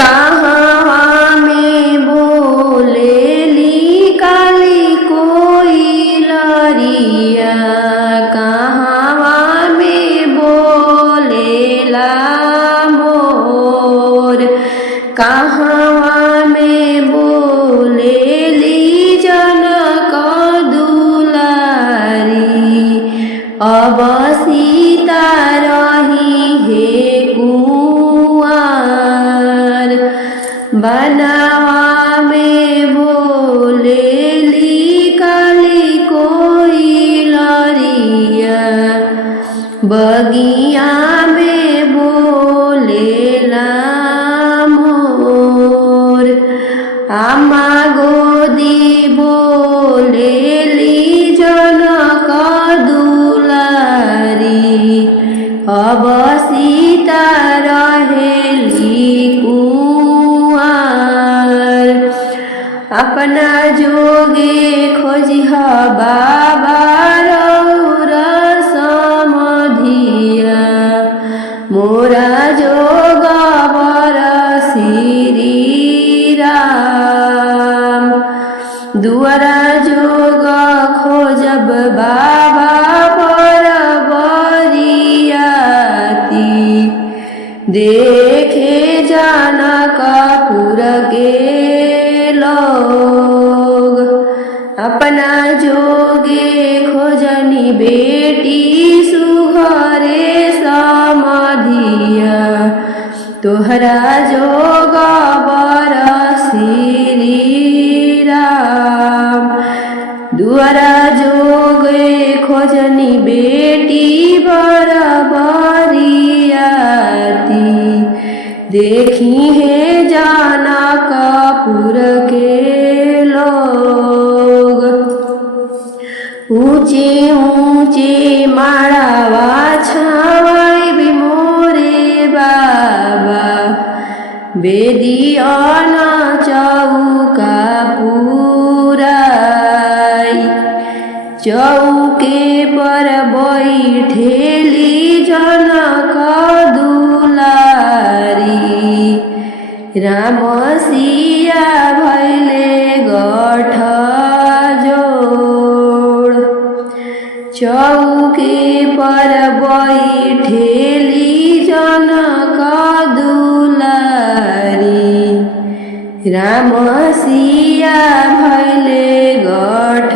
कहवा में बोलेली काली कोइलरिया, कहवा में बोलेला मोर, कहवा में बोलेली जनक दुलारी। अब सीता रही है कुंवर, बनवा में बोलेली काली कोइलरिया, बगिया में बोलेला मोर। आमा गोदी बोलेली जनक दुलारी, अब सीता रहेली कुंवर। अपना जोगे खोजिह बाबा रौर समधिया, मोरा जोग बर श्री राम। दुआरा जोग खोजब बाबा पर बरियाती, देखे जनकपुर के लोग। अपना जोगे खोजनी बेटी सुघरे समधिया, तोहरा जोग बर श्री राम। दुआरा जोगे खोजनी बेटी बर बरियाती, देखी है जनकपुर के लोग। ऊंचे ऊंचे माड़ावा छावाई मोरे बाबा, बेदिया न चौका पुराई। चौके पर बैठेली जनक दुलारी, राम सिया भैले गठ जोड़। चौके पर बैठेली जनक दुलारी, राम सिया भैले गठ